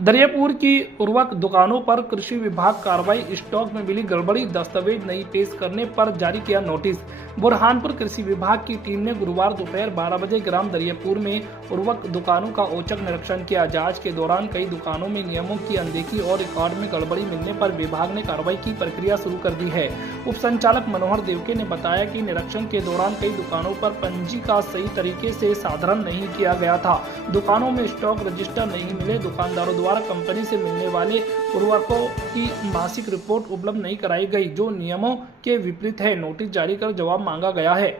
दरियापुर की उर्वरक दुकानों पर कृषि विभाग कार्रवाई। स्टॉक में मिली गड़बड़ी, दस्तावेज नहीं पेश करने पर जारी किया नोटिस। बुरहानपुर कृषि विभाग की टीम ने गुरुवार दोपहर 12 बजे ग्राम दरियापुर में उर्वरक दुकानों का औचक निरीक्षण किया। जांच के दौरान कई दुकानों में नियमों की अनदेखी और रिकॉर्ड में गड़बड़ी मिलने पर विभाग ने कार्रवाई की प्रक्रिया शुरू कर दी है। उप संचालक मनोहर देवके ने बताया कि निरीक्षण के दौरान कई दुकानों पर पंजी का सही तरीके से साधारण नहीं किया गया था। दुकानों में स्टॉक रजिस्टर नहीं मिले। दुकानदारों द्वारा कंपनी से मिलने वाले उर्वरकों की मासिक रिपोर्ट उपलब्ध नहीं कराई गई, जो नियमों के विपरीत है। नोटिस जारी कर जवाब मांगा गया है।